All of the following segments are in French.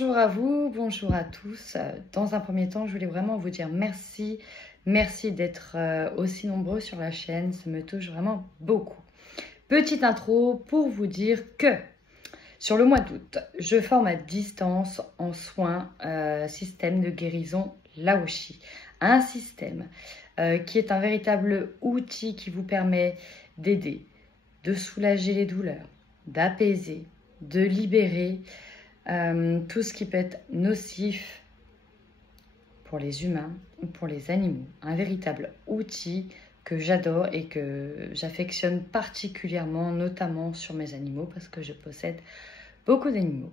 Bonjour à vous, bonjour à tous. Dans un premier temps, je voulais vraiment vous dire merci. Merci d'être aussi nombreux sur la chaîne, ça me touche vraiment beaucoup. Petite intro pour vous dire que sur le mois d'août, je forme à distance en soins système de guérison Laoshi. Un système qui est un véritable outil qui vous permet d'aider, de soulager les douleurs, d'apaiser, de libérer tout ce qui peut être nocif pour les humains ou pour les animaux. Un véritable outil que j'adore et que j'affectionne particulièrement, notamment sur mes animaux, parce que je possède beaucoup d'animaux.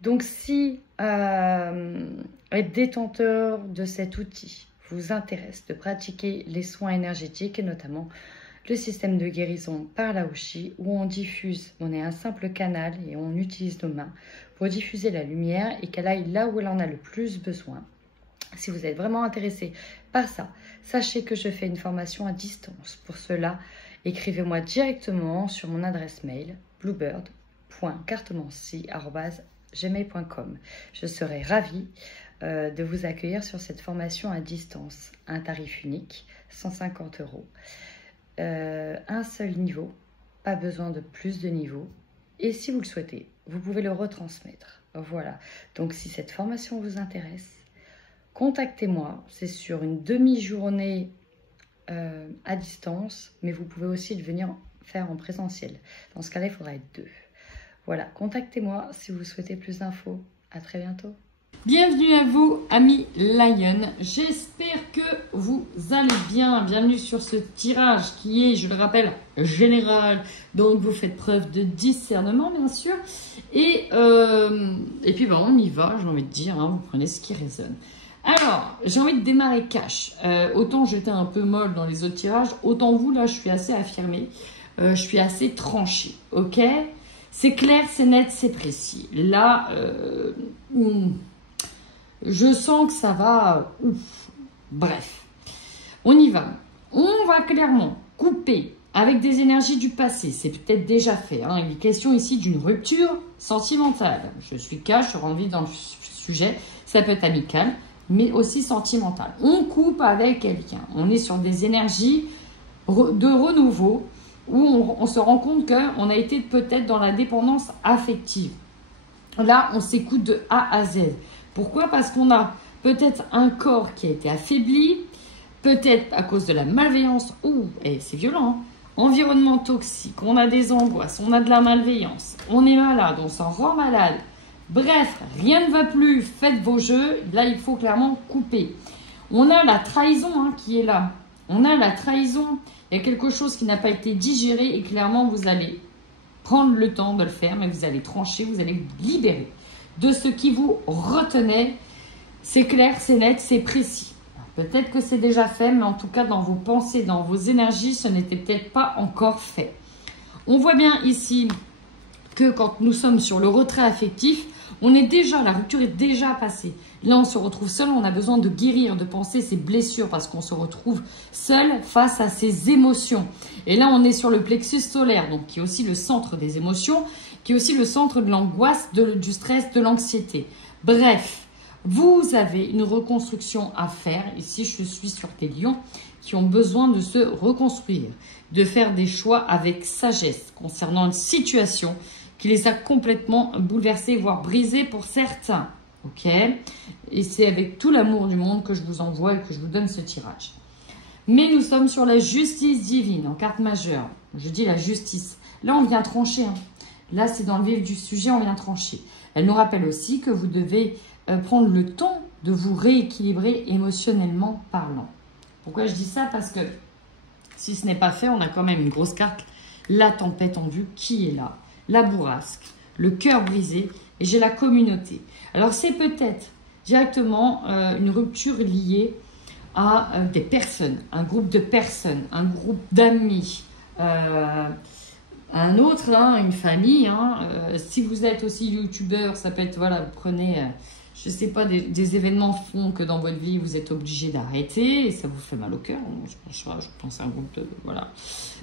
Donc si être détenteur de cet outil vous intéresse, de pratiquer les soins énergétiques et notamment le système de guérison par Laoshi, où on diffuse, on est un simple canal et on utilise nos mains pour diffuser la lumière et qu'elle aille là où elle en a le plus besoin. Si vous êtes vraiment intéressé par ça, sachez que je fais une formation à distance. Pour cela, écrivez-moi directement sur mon adresse mail bluebird.cartomancie@gmail.com. Je serai ravie de vous accueillir sur cette formation à distance. Un tarif unique, 150 €. Un seul niveau, pas besoin de plus de niveaux. Et si vous le souhaitez, vous pouvez le retransmettre. Voilà. Donc si cette formation vous intéresse, contactez-moi. C'est sur une demi-journée à distance, mais vous pouvez aussi le venir faire en présentiel. Dans ce cas-là, il faudra être 2. Voilà, contactez-moi si vous souhaitez plus d'infos. À très bientôt. Bienvenue à vous, amis Lion. J'espère que vous allez bien. Bienvenue sur ce tirage qui est, je le rappelle, général. Donc, vous faites preuve de discernement, bien sûr. Et puis, on y va, j'ai envie de dire. Hein, vous prenez ce qui résonne. Alors, j'ai envie de démarrer cash. Autant j'étais un peu molle dans les autres tirages, autant vous, là, je suis assez affirmée. Je suis assez tranchée, ok? C'est clair, c'est net, c'est précis. Là, je sens que ça va... Ouf. Bref, on y va. On va clairement couper avec des énergies du passé. C'est peut-être déjà fait. Hein. Il est question ici d'une rupture sentimentale. Je suis cash, je rentre vite dans le sujet. Ça peut être amical, mais aussi sentimental. On coupe avec quelqu'un. On est sur des énergies de renouveau où on se rend compte qu'on a été peut-être dans la dépendance affective. Là, on s'écoute de A à Z. Pourquoi? Parce qu'on a peut-être un corps qui a été affaibli, peut-être à cause de la malveillance, c'est violent, hein. Environnement toxique, on a des angoisses, on a de la malveillance, on est malade, on s'en rend malade. Bref, rien ne va plus, faites vos jeux, là il faut clairement couper. On a la trahison qui est là, on a la trahison, il y a quelque chose qui n'a pas été digéré et clairement vous allez prendre le temps de le faire, mais vous allez trancher, vous allez vous libérer de ce qui vous retenait. C'est clair, c'est net, c'est précis. Peut-être que c'est déjà fait, mais en tout cas, dans vos pensées, dans vos énergies, ce n'était peut-être pas encore fait. On voit bien ici que quand nous sommes sur le retrait affectif, la rupture est déjà passée. Là, on se retrouve seul, on a besoin de guérir, de penser ses blessures parce qu'on se retrouve seul face à ses émotions. Et là, on est sur le plexus solaire, donc qui est aussi le centre des émotions, qui est aussi le centre de l'angoisse, du stress, de l'anxiété. Bref, vous avez une reconstruction à faire. Ici, je suis sur des lions qui ont besoin de se reconstruire, de faire des choix avec sagesse concernant une situation qui les a complètement bouleversés, voire brisés pour certains. Ok? Et c'est avec tout l'amour du monde que je vous envoie et que je vous donne ce tirage. Mais nous sommes sur la justice divine, en carte majeure. Je dis la justice. Là, on vient trancher. Hein. Là, c'est dans le vif du sujet, on vient trancher. Elle nous rappelle aussi que vous devez prendre le temps de vous rééquilibrer émotionnellement parlant. Pourquoi je dis ça? Parce que si ce n'est pas fait, on a quand même une grosse carte. La tempête en vue, qui est là? La bourrasque, le cœur brisé, et j'ai la communauté. Alors, c'est peut-être directement une rupture liée à des personnes, un groupe de personnes, un groupe d'amis, un autre, une famille. Si vous êtes aussi youtubeur, ça peut être, voilà, vous prenez, je ne sais pas, des événements font que dans votre vie, vous êtes obligé d'arrêter et ça vous fait mal au cœur. Je pense à un groupe de... Voilà.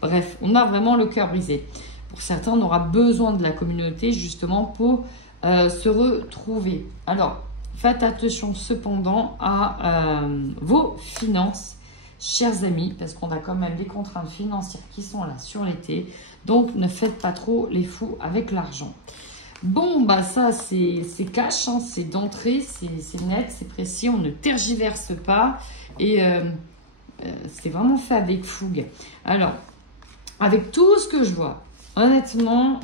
Bref, on a vraiment le cœur brisé. Pour certains, on aura besoin de la communauté justement pour se retrouver. Alors, faites attention cependant à vos finances, chers amis, parce qu'on a quand même des contraintes financières qui sont là sur l'été. Donc, ne faites pas trop les fous avec l'argent. Bon, bah ça, c'est cash, hein, c'est d'entrée, c'est net, c'est précis, on ne tergiverse pas. Et c'est vraiment fait avec fougue. Alors, avec tout ce que je vois, honnêtement,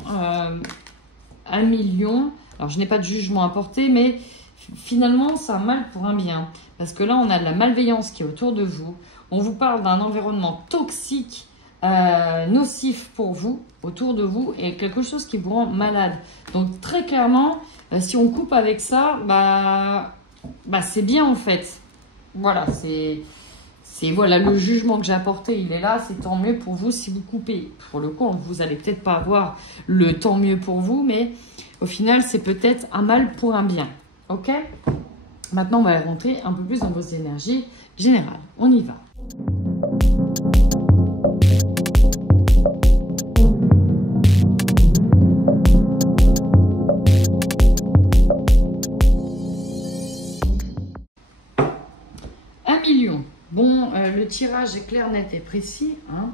1 million, alors je n'ai pas de jugement à porter, mais finalement, c'est un mal pour un bien. Parce que là, on a de la malveillance qui est autour de vous. On vous parle d'un environnement toxique, nocif pour vous, autour de vous, et quelque chose qui vous rend malade. Donc, très clairement, si on coupe avec ça, bah c'est bien en fait. Voilà, voilà, le jugement que j'ai apporté, il est là, c'est tant mieux pour vous si vous coupez. Pour le coup, vous allez peut-être pas avoir le tant mieux pour vous, mais au final, c'est peut-être un mal pour un bien. Ok? Maintenant, on va rentrer un peu plus dans vos énergies générales. On y va. Bon, le tirage est clair, net et précis. Hein.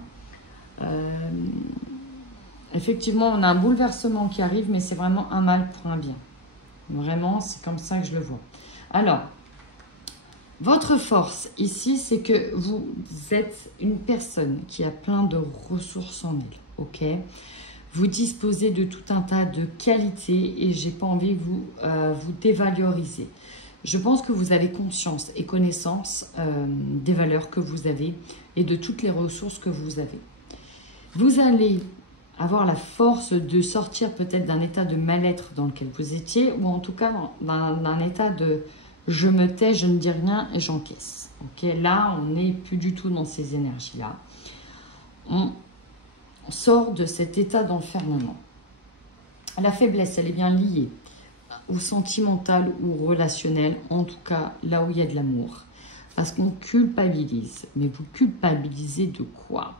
Effectivement, on a un bouleversement qui arrive, mais c'est vraiment un mal pour un bien. Vraiment, c'est comme ça que je le vois. Alors, votre force ici, c'est que vous êtes une personne qui a plein de ressources en elle. Ok ? Vous disposez de tout un tas de qualités et j'ai pas envie que vous dévaloriser. Je pense que vous avez conscience et connaissance des valeurs que vous avez et de toutes les ressources que vous avez. Vous allez avoir la force de sortir peut-être d'un état de mal-être dans lequel vous étiez ou en tout cas d'un état de « je me tais, je ne dis rien et j'encaisse ». Okay, là, on n'est plus du tout dans ces énergies-là. On sort de cet état d'enfermement. La faiblesse, elle est bien liée ou sentimental ou relationnel, en tout cas là où il y a de l'amour. Parce qu'on culpabilise. Mais vous culpabilisez de quoi?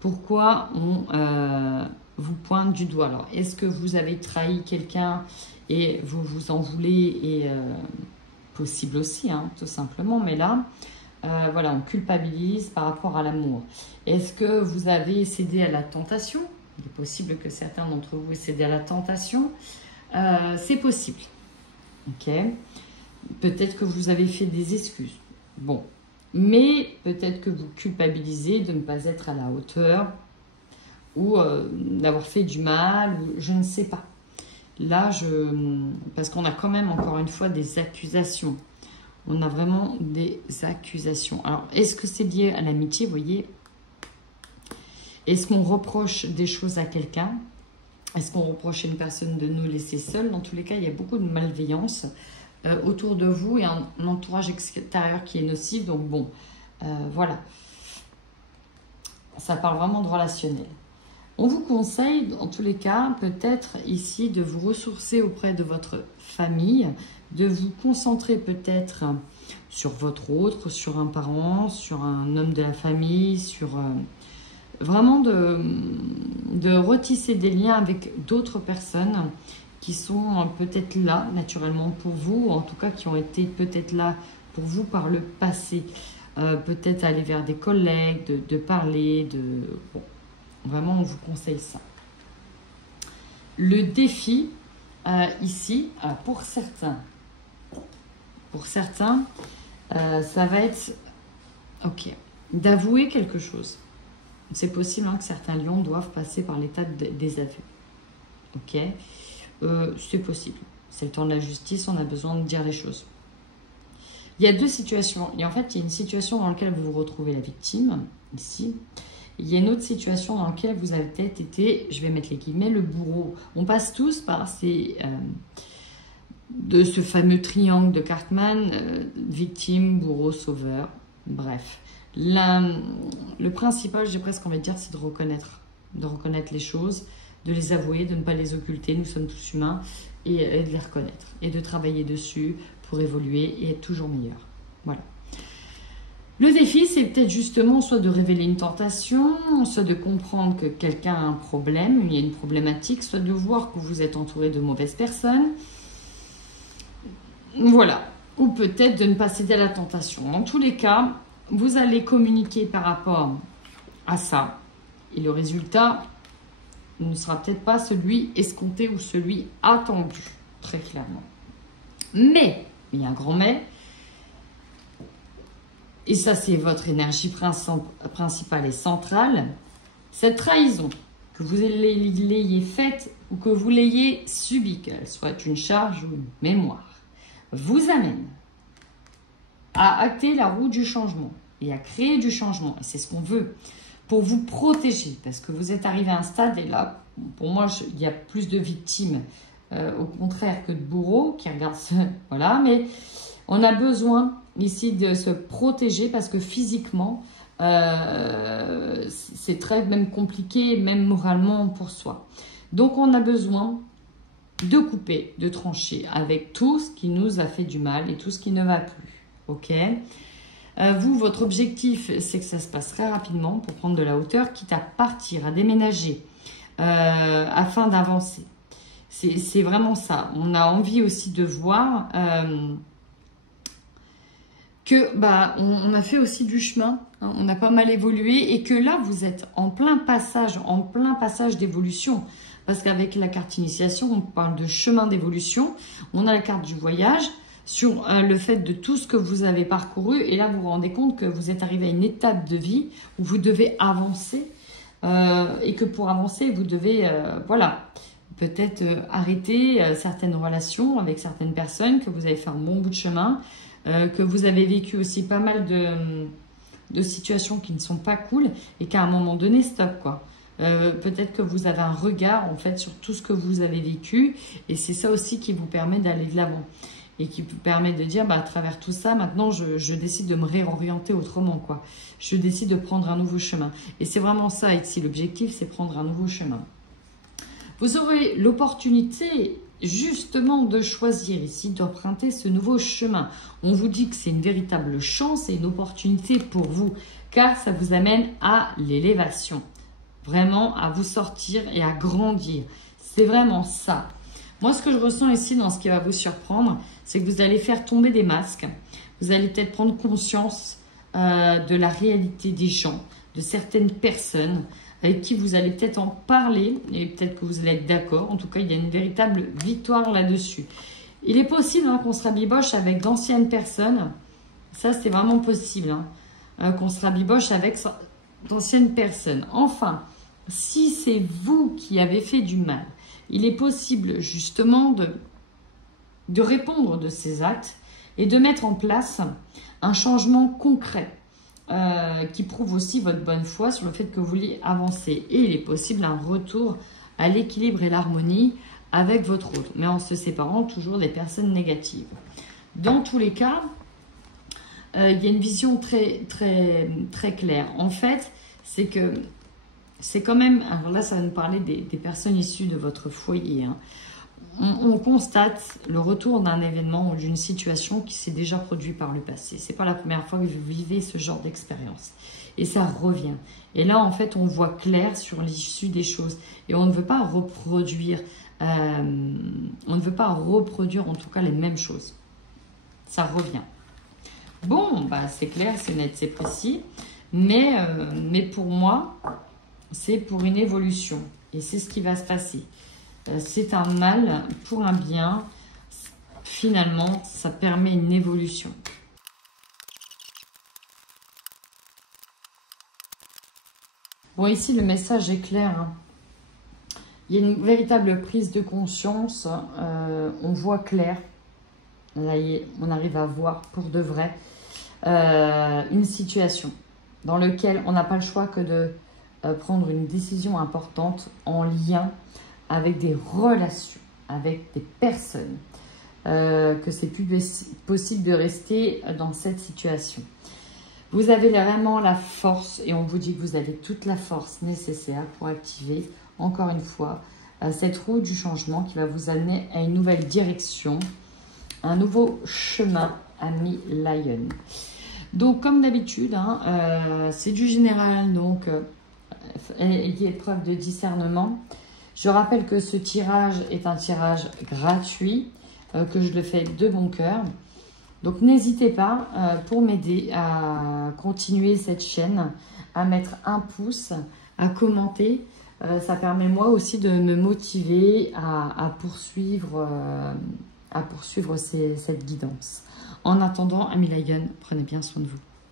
Pourquoi on vous pointe du doigt? Alors, est-ce que vous avez trahi quelqu'un et vous vous en voulez? Et possible aussi, hein, tout simplement. Mais là, voilà, on culpabilise par rapport à l'amour. Est-ce que vous avez cédé à la tentation? Il est possible que certains d'entre vous aient cédé à la tentation. C'est possible. Ok. Peut-être que vous avez fait des excuses. Bon. Mais peut-être que vous culpabilisez de ne pas être à la hauteur ou d'avoir fait du mal, ou je ne sais pas. Là, parce qu'on a quand même, encore une fois, des accusations. On a vraiment des accusations. Alors, est-ce que c'est lié à l'amitié, vous voyez? Est-ce qu'on reproche des choses à quelqu'un? Est-ce qu'on reproche à une personne de nous laisser seule? Dans tous les cas, il y a beaucoup de malveillance autour de vous et un entourage extérieur qui est nocif. Donc bon, voilà. Ça parle vraiment de relationnel. On vous conseille, en tous les cas, peut-être ici, de vous ressourcer auprès de votre famille, de vous concentrer peut-être sur votre autre, sur un parent, sur un homme de la famille, sur... vraiment de retisser des liens avec d'autres personnes qui sont peut-être là naturellement pour vous, ou en tout cas qui ont été peut-être là pour vous par le passé. Peut-être aller vers des collègues, de parler, bon, vraiment on vous conseille ça. Le défi ici, pour certains, ça va être d'avouer quelque chose. C'est possible que certains lions doivent passer par l'état des aveux. Ok, c'est possible. C'est le temps de la justice, on a besoin de dire les choses. Il y a deux situations. Et en fait, il y a une situation dans laquelle vous vous retrouvez la victime, ici. Il y a une autre situation dans laquelle vous avez peut-être été, je vais mettre les guillemets, le bourreau. On passe tous par de ce fameux triangle de Cartman, victime, bourreau, sauveur, bref. Le principal, j'ai presque envie de dire, c'est de reconnaître les choses, de les avouer, de ne pas les occulter, nous sommes tous humains, et de les reconnaître, et de travailler dessus pour évoluer et être toujours meilleur. Voilà. Le défi, c'est peut-être justement soit de révéler une tentation, soit de comprendre que quelqu'un a un problème, il y a une problématique, soit de voir que vous êtes entouré de mauvaises personnes, Voilà. Ou peut-être de ne pas céder à la tentation. Dans tous les cas, vous allez communiquer par rapport à ça. Et le résultat ne sera peut-être pas celui escompté ou celui attendu, très clairement. Mais, il y a un grand mais, et ça c'est votre énergie principale et centrale, cette trahison, que vous l'ayez faite ou que vous l'ayez subie, qu'elle soit une charge ou une mémoire, vous amène à acter la roue du changement et à créer du changement. Et c'est ce qu'on veut pour vous protéger, parce que vous êtes arrivé à un stade, et là, pour moi, il y a plus de victimes, au contraire, que de bourreaux qui regardent ça. Voilà, mais on a besoin ici de se protéger, parce que physiquement, c'est très même compliqué, même moralement pour soi. Donc, on a besoin de couper, de trancher avec tout ce qui nous a fait du mal et tout ce qui ne va plus. Ok ? Vous, votre objectif, c'est que ça se passe très rapidement pour prendre de la hauteur, quitte à partir, à déménager, afin d'avancer. C'est vraiment ça. On a envie aussi de voir que on a fait aussi du chemin, hein, on a pas mal évolué, et que là, vous êtes en plein passage d'évolution. Parce qu'avec la carte initiation, on parle de chemin d'évolution. On a la carte du voyage, sur le fait de tout ce que vous avez parcouru. Et là, vous vous rendez compte que vous êtes arrivé à une étape de vie où vous devez avancer. Et que pour avancer, vous devez, voilà, peut-être arrêter certaines relations avec certaines personnes, que vous avez fait un bon bout de chemin, que vous avez vécu aussi pas mal de situations qui ne sont pas cool, et qu'à un moment donné, stop, quoi. Peut-être que vous avez un regard, en fait, sur tout ce que vous avez vécu. Et c'est ça aussi qui vous permet d'aller de l'avant. Et qui vous permet de dire, à travers tout ça, maintenant, je décide de me réorienter autrement, quoi. Je décide de prendre un nouveau chemin. Et c'est vraiment ça, ici, l'objectif, c'est prendre un nouveau chemin. Vous aurez l'opportunité, justement, de choisir ici, d'emprunter ce nouveau chemin. On vous dit que c'est une véritable chance et une opportunité pour vous, car ça vous amène à l'élévation. Vraiment, à vous sortir et à grandir. C'est vraiment ça. Moi, ce que je ressens ici dans ce qui va vous surprendre, c'est que vous allez faire tomber des masques. Vous allez peut-être prendre conscience de la réalité des gens, de certaines personnes avec qui vous allez peut-être en parler, et peut-être que vous allez être d'accord. En tout cas, il y a une véritable victoire là-dessus. Il est possible qu'on se rabiboche avec d'anciennes personnes. Ça, c'est vraiment possible, qu'on se rabiboche avec d'anciennes personnes. Enfin, si c'est vous qui avez fait du mal, il est possible justement de répondre de ces actes et de mettre en place un changement concret qui prouve aussi votre bonne foi sur le fait que vous voulez avancer. Et il est possible un retour à l'équilibre et l'harmonie avec votre autre, mais en se séparant toujours des personnes négatives. Dans tous les cas, il y a une vision très, très, très claire. En fait, c'est que c'est quand même, alors là, ça va nous parler des personnes issues de votre foyer. On constate le retour d'un événement ou d'une situation qui s'est déjà produit par le passé. C'est pas la première fois que vous vivez ce genre d'expérience. Et ça revient. Et là, en fait, on voit clair sur l'issue des choses. Et on ne veut pas reproduire, en tout cas les mêmes choses. Ça revient. Bon, c'est clair, c'est net, c'est précis. Mais pour moi, c'est pour une évolution. Et c'est ce qui va se passer. C'est un mal pour un bien. Finalement, ça permet une évolution. Bon, ici, le message est clair. Il y a une véritable prise de conscience. On voit clair. Là, on arrive à voir pour de vrai une situation dans laquelle on n'a pas le choix que de prendre une décision importante en lien avec des relations, avec des personnes, que c'est plus possible de rester dans cette situation. Vous avez vraiment la force, et on vous dit que vous avez toute la force nécessaire pour activer, encore une fois, cette roue du changement qui va vous amener à une nouvelle direction, un nouveau chemin, ami Lion. Donc, comme d'habitude, c'est du général, donc ayez preuve de discernement. Je rappelle que ce tirage est un tirage gratuit. que je le fais de bon cœur. Donc n'hésitez pas pour m'aider à continuer cette chaîne, à mettre un pouce, à commenter. Ça permet moi aussi de me motiver à poursuivre cette guidance. En attendant, Amy Lagan, prenez bien soin de vous.